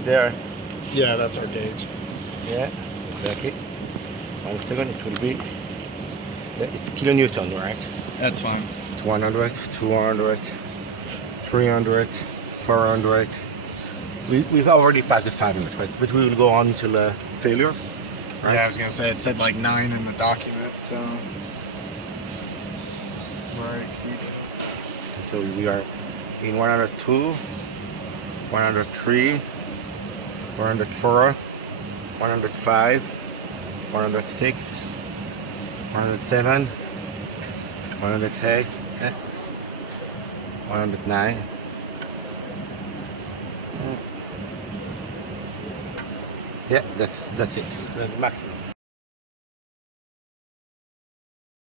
it there. Yeah, that's our gauge. Yeah, exactly. 1 second, it will be, it's kilonewton, right? That's fine. 100, 200, 300, 400. We've already passed the 500, right? But we will go on till failure. Right? Yeah, I was gonna say it said like 9 in the document, so we're already exceeding. So we are in 102, 103, 104, 105, 106, 107, 108, 109. Yeah, that's it. That's maximum.